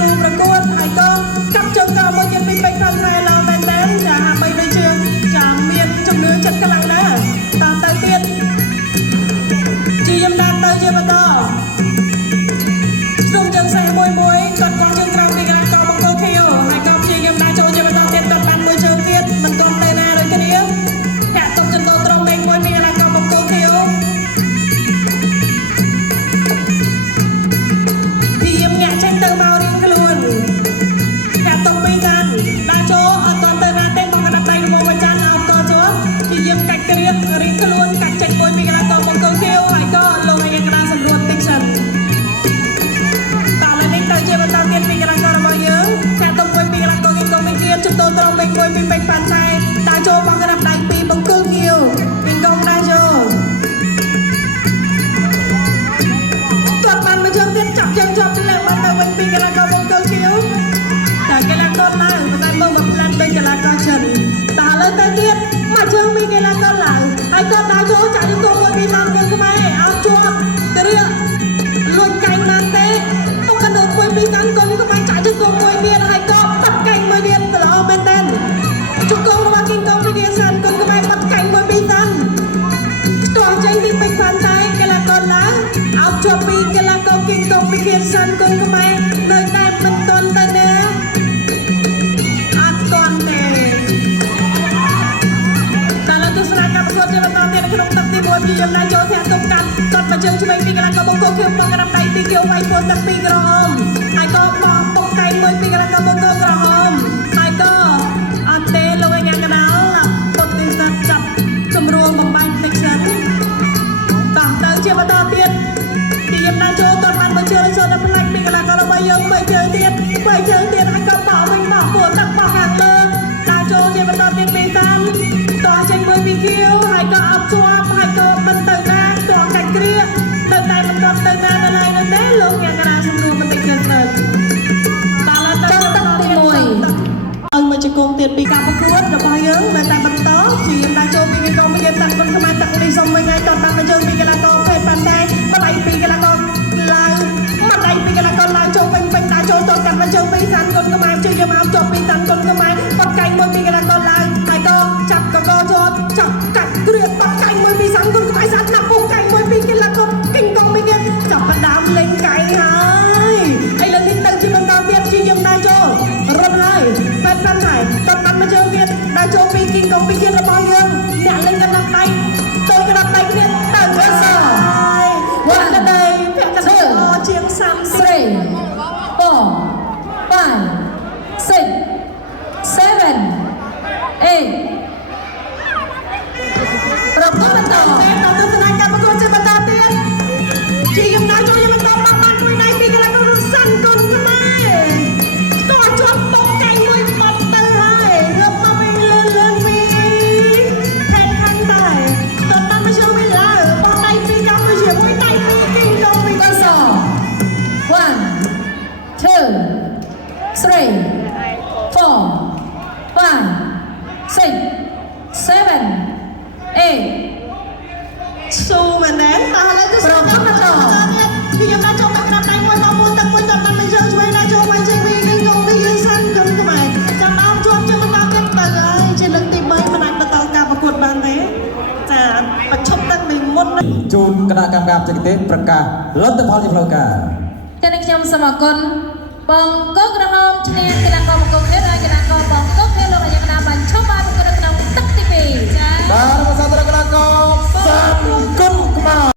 គូប្រកួតហើយក៏កាប់ជើងក៏មួយទៀតពីពេជ្រខាងក្រៅឡងមែនទេចាបីដូចជាចាមានជំនឿចិត្តខ្លាំងណាស់តទៅទៀតជាយំដានទៅជាបន្តស្រុំជើងសេះមួយគាត់គាត់ជើងក្រៅពីកណ្ដាលកោបង្គោលខៀវហើយក៏ព្យាយាមដាក់ចូលជាបន្តទៀតគាត់បានមួយជើងទៀតមិនទាន់ទៅណាដូចគ្នាហាក់ទុកចន្ទោត្រង់លេខ1ពីកណ្ដាលកោបង្គោលខៀវព្យាយាមងាក់ចេញទៅមករៀងខ្លួនហាក់ទុកពីកាន់ដាក់ចូលអត់ទាន់ទៅណាទេមកកណ្ដាប់ដៃរបស់អាចារ្យអោបក៏ជាប់ព្យាយាមកាច់ក្រៀករៀងខ្លួនកាច់ចេញមួយពីកណ្ដាលកោបង្គោលខៀវហើយក៏លោកឯកកណ្ដាលសម្រួលតិចសិនជាបន្តទៀតពីកន្លងករបស់យើងចាក់ទុកមួយពីកន្លងកគីកុំមានទៀតជំទោត្រង់ពេញមួយពីពេញប៉ាន់តែដាក់ចូលមកកណ្ដាប់ដៃពីបង្គោលខៀវពីកុំដាក់ចូលទាត់បានមួយជើងទៀតចាប់ជើងជាប់ពីលើបាត់ទៅវិញពីកន្លងកបង្គោលខៀវតែកន្លងកឡើងតែមើលមកផ្លាត់ដូចកន្លងកចិនតើលើទៅទៀតមកជើងពីកន្លងកឡើងហើយក៏ដាក់ចូលចាក់ជំទោមួយពីតាមគុណខ្មែរអោជាប់គ្រឿលួចកាញ់បានទេមួយពីកាន់កូនក៏បានចាក់ជង្គង់មួយទៀតហើយក៏បាត់កែងមួយទៀតល្អមែនតើជង្គង់របស់គីងកងវិទ្យាសាស្ត្រកូនក៏បានបាត់កែងមួយពីកាន់ស្ទាស់ចេញពីពេជ្រផាន់តែកីឡាករឡើងអោបជាប់ពីកីឡាករគីងកងវិទ្យាសាស្ត្រកូនក៏បាននៅតែមិនទាន់ទៅណាអត់ទាន់ទេតែលើទស្សនកម្មប្រកួតជាបន្តទៀតក្នុងទឹកទី1ព្យាយាមដាក់ចូលធាក់ទុកកាត់គាត់មកជើងឆ្វេងពីកីឡាករបង្គោលខៀវមកក្រាបដៃពីខៀវវាយពោះទឹកពីក្រហមហើយក៏បោះពុកកែងមួយពីកីឡាករបង្គោលក្រហមហើយក៏អត់ទេលោកឯងកណ្ដាលពុតនិស្សិតចាប់សម្រួលបំបញ្ញតិចសិនតោះទៅជាបន្តទៀតពីយមដាក់ចូលគាត់បានមកជើងចូលដល់ផ្នែកពីកីឡាកររបស់យើងបីជើងទៀតហើយក៏បោះវិញបោះពោះទឹកបោះខាងលើដាក់ចូលជាបន្តទៀតពីតាមតោះចេញមួយពីខៀវហើយក៏អបជាប់ហើយក៏មិនទៅណាតោះកាច់គ្រាទៅតែមិនដល់ទៅណាដល់ហើយនោះទេលោកអ្នកកណ្ដាលសម្រួលបន្តិចទៀតទៅដល់ទៅទឹកទី1ឲ្យមកជង្គង់ទៀតពីការប្រកួតរបស់យើងនៅតែបន្តជាយើងដាក់ចូលពីកងវិទ្យាសាស្ត្រគុណខ្មែរទឹកនេះសូមមួយថ្ងៃគាត់បានមកជើងពីកីឡាករពេទ្យប៉ុន្តែបដៃពីកីឡាករឡើងមកដៃពីកីឡាករឡើងចូលពេញដាក់ចូលតកាត់មកជើងពីសានគុណខ្មែរជើងយើងមកចុះពីសានគុណខ្មែរគាត់កែងមួយពីកីឡាករឡើងហើយក៏ចាប់កកជាប់ចាប់កាច់គ្រឿបាត់កែងមួយពីសានគុណខ្មែរសានដាក់ពុកកែងមួយពីកីឡាករគីងកងវិទ្យាចាប់បណ្ដាំលេងកែងហើយឥឡូវនេះទៅជាបន្តទៀតជាយើងដាក់ចូលរត់ហើយបែបបានហើយគាត់បានមកជើងទៀតដាក់ចូលពីគីងកងវិទ្យារបស់យើងអ្នកលេងកណ្ដាប់ដៃទៅកណ្ដាប់ដៃគ្នាទៅវិញហើយវ៉ាដៃពាក់កណ្ដាប់ជាង30 3 4 5 6 7 8ប្រកបបន្តទៅស្នាកម្មប្រកួតជាបន្តទៀតជាយើងដាក់ចូលយើងបន្តបានមួយដៃពីកីឡាករសាន់គុណខ្មែរតោះជាប់បុកកែងមួយបាត់ទៅហើយលោកមកវិញលឿនពីខេតខាងតែតោះតាមមកជើងវិញឡើយបោះដៃពីកម្ពុជាមួយដៃពីគីងកងវិទ្យាសាស្ត្រ 1 2 3 4 5 6 7 ស៊ូមែនទេតោះឥឡូវទៅប្រកបបន្តពីខ្ញុំដាក់ចូលមកក្រាបដៃមួយមកមួយទឹកមួយគាត់បានមកយើងជួយដាក់ចូលមកជិះវិញគីងកងវិទ្យាសាស្ត្រគុណខ្មែរចាំអោបជាប់ជើងបន្តទៀតទៅហើយជាលើកទី3មិនអាចបន្តការប្រកួតបានទេចាបញ្ឈប់ទឹកពីមុនជូនគណៈកម្មការបច្ចេកទេសប្រកាសលទ្ធផលជាផ្លូវការចា៎ខ្ញុំសូមអរគុណបងកូនក្រហមឈ្នះកីឡាករបង្គោលខៀវហើយកីឡាករបងកូនខៀវលោកអាយុកណ្ដាលបញ្ឈប់បានប្រកួតក្នុងទឹកទី2ចា៎បាទរបស់សាស្ត្រកីឡាករសាន់គុណ